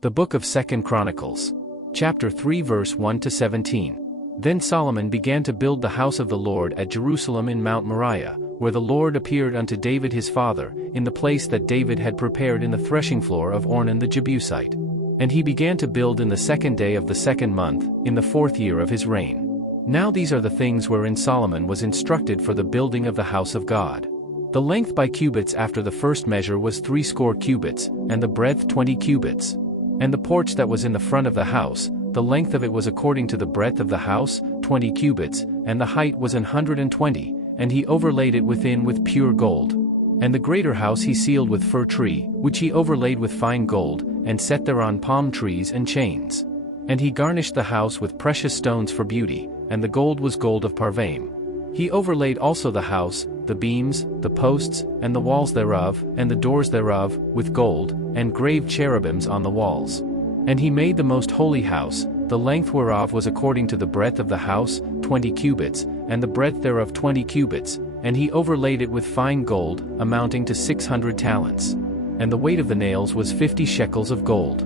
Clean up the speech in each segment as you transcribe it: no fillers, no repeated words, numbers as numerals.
The book of 2 Chronicles. Chapter 3 verse 1 to 17. Then Solomon began to build the house of the Lord at Jerusalem in Mount Moriah, where the Lord appeared unto David his father, in the place that David had prepared in the threshing floor of Ornan the Jebusite. And he began to build in the 2nd day of the 2nd month, in the 4th year of his reign. Now these are the things wherein Solomon was instructed for the building of the house of God. The length by cubits after the first measure was 60 cubits, and the breadth 20 cubits. And the porch that was in the front of the house, the length of it was according to the breadth of the house, 20 cubits, and the height was 120, and he overlaid it within with pure gold. And the greater house he sealed with fir tree, which he overlaid with fine gold, and set thereon palm trees and chains. And he garnished the house with precious stones for beauty, and the gold was gold of Parvaim. He overlaid also the house, the beams, the posts, and the walls thereof, and the doors thereof, with gold, and graved cherubims on the walls. And he made the most holy house, the length whereof was according to the breadth of the house, 20 cubits, and the breadth thereof 20 cubits, and he overlaid it with fine gold, amounting to 600 talents. And the weight of the nails was 50 shekels of gold.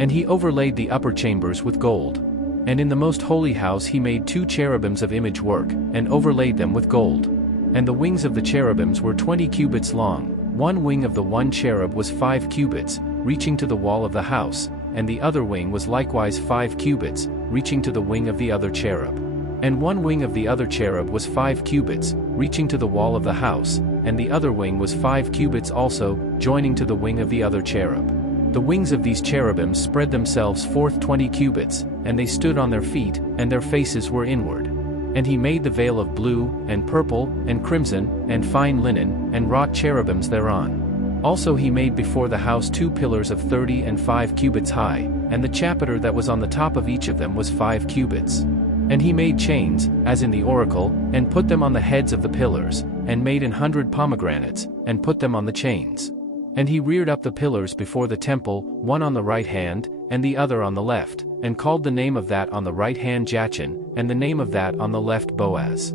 And he overlaid the upper chambers with gold. And in the most holy house he made 2 cherubims of image work, and overlaid them with gold. And the wings of the cherubims were 20 cubits long, one wing of the one cherub was 5 cubits, reaching to the wall of the house, and the other wing was likewise 5 cubits, reaching to the wing of the other cherub. And one wing of the other cherub was 5 cubits, reaching to the wall of the house, and the other wing was 5 cubits also, joining to the wing of the other cherub. The wings of these cherubims spread themselves forth 20 cubits, and they stood on their feet, and their faces were inward. And he made the veil of blue, and purple, and crimson, and fine linen, and wrought cherubims thereon. Also he made before the house 2 pillars of 30 and 5 cubits high, and the chapiter that was on the top of each of them was 5 cubits. And he made chains, as in the oracle, and put them on the heads of the pillars, and made 100 pomegranates, and put them on the chains. And he reared up the pillars before the temple, one on the right hand, and the other on the left, and called the name of that on the right hand Jachin, and the name of that on the left Boaz.